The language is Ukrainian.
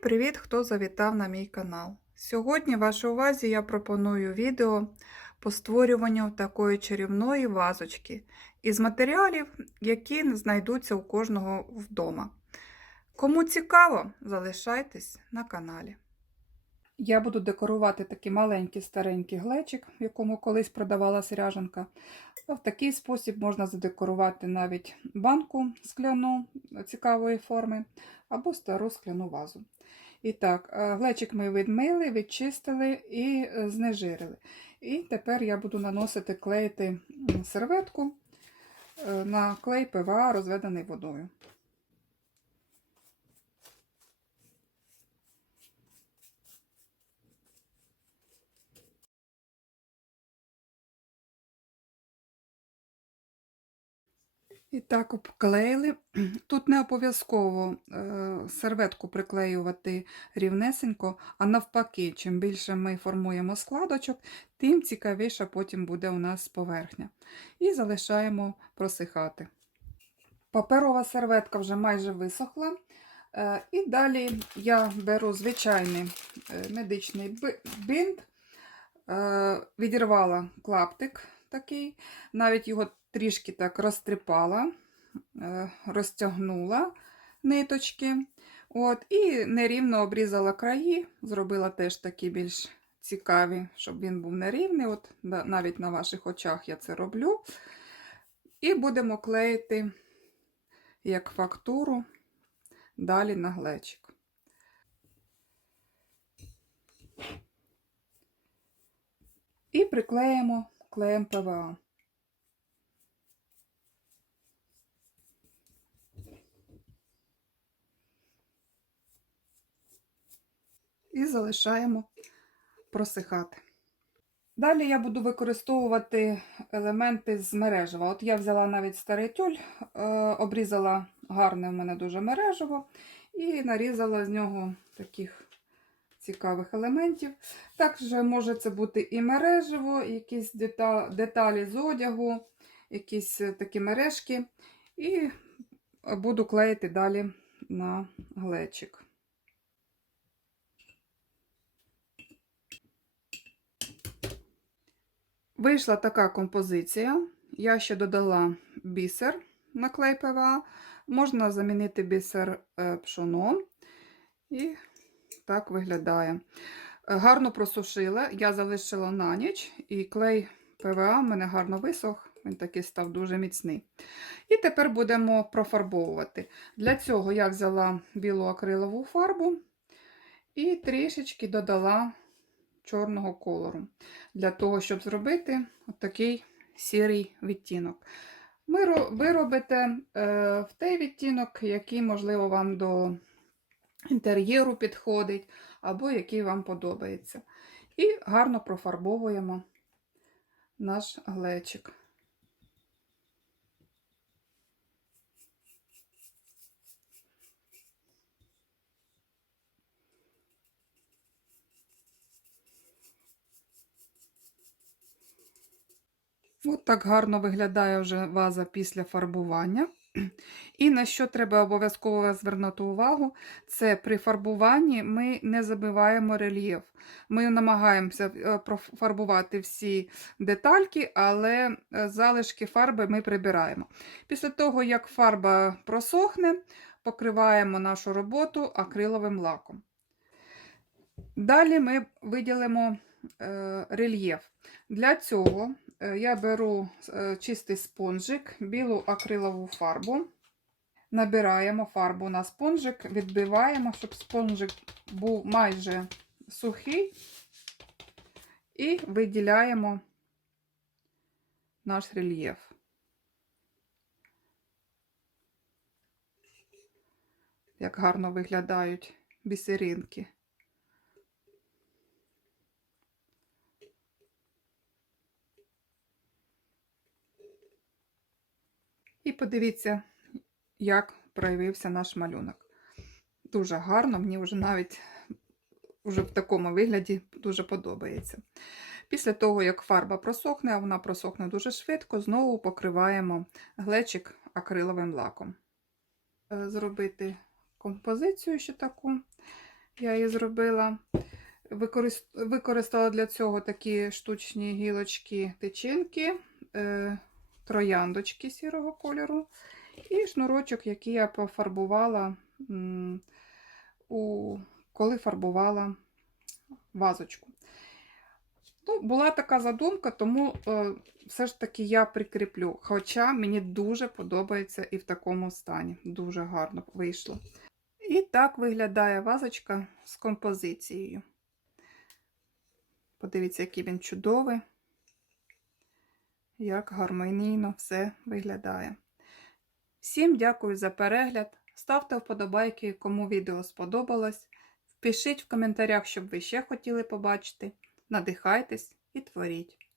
привіт, хто завітав на мій канал. Сьогодні вашій увазі я пропоную відео по створюванню такої чарівної вазочки із матеріалів, які знайдуться у кожного вдома. Кому цікаво, залишайтесь на каналі. Я буду декорувати такий маленький старенький глечик, в якому колись продавалася ряжанка. В такий спосіб можна задекорувати навіть банку скляну цікавої форми або стару скляну вазу. І так, е, глечик ми відмили, відчистили і е, знежирили. І тепер я буду наносити клеїти серветку е, на клей ПВА, розведений водою. І так обклеїли. Тут не обов'язково е, серветку приклеювати рівнесенько, а навпаки, чим більше ми формуємо складочок, тим цікавіша потім буде у нас поверхня. І залишаємо просихати. Паперова серветка вже майже висохла. Е, І далі я беру звичайний е, медичний бинт, відірвала клаптик такий, навіть його трішки так розтріпала, е, розтягнула ниточки. От, І нерівно обрізала краї, зробила теж такі більш цікаві, щоб він був нерівний. От, Навіть на ваших очах я це роблю. І будемо клеїти як фактуру далі на глечик. І приклеїмо клеєм ПВА. І залишаємо просихати. Далі я буду використовувати елементи з мережева. От я взяла навіть старий тюль, е, обрізала гарне в мене дуже мережево і нарізала з нього таких цікавих елементів. Також може це бути і мережево, якісь деталі з одягу, якісь е, такі мережки. І буду клеїти далі на глечик. Вийшла така композиція. Я ще додала бісер на клей ПВА. Можна замінити бісер е, пшоном. І так виглядає. Е, Гарно просушила, я залишила на ніч, і клей ПВА в мене гарно висох, він такий став дуже міцний. І тепер будемо профарбовувати. Для цього я взяла білу акрилову фарбу і трішечки додала чорного кольору, для того, щоб зробити такий сірий відтінок. Ви робите е, в той відтінок, який, можливо, вам до інтер'єру підходить, або який вам подобається. І гарно профарбовуємо наш глечик. От так гарно виглядає вже ваза після фарбування. І на що треба обов'язково звернути увагу, це при фарбуванні ми не забиваємо рельєф. Ми намагаємося е, профарбувати всі детальки, але е, залишки фарби ми прибираємо. Після того, як фарба просохне, покриваємо нашу роботу акриловим лаком. Далі ми виділимо е, рельєф. Для цього я беру е, чистий спонжик, білу акрилову фарбу. Набираємо фарбу на спонжик, відбиваємо, щоб спонжик був майже сухий, і виділяємо наш рельєф. Як гарно виглядають бісеринки. Подивіться, як проявився наш малюнок. Дуже гарно, мені вже навіть уже в такому вигляді дуже подобається. Після того, як фарба просохне, а вона просохне дуже швидко, знову покриваємо глечик акриловим лаком. Е, Зробити композицію ще таку. Я її зробила. Використ- Використала для цього такі штучні гілочки тичинки, е, трояндочки сірого кольору і шнурочок, який я пофарбувала, у, коли фарбувала вазочку. Ну, була така задумка, тому е, все ж таки я прикріплю. Хоча мені дуже подобається і в такому стані. Дуже гарно вийшло. І так виглядає вазочка з композицією. Подивіться, який він чудовий, як гармонійно все виглядає. Всім дякую за перегляд. Ставте вподобайки, кому відео сподобалось. Пишіть в коментарях, щоб ви ще хотіли побачити. Надихайтесь і творіть.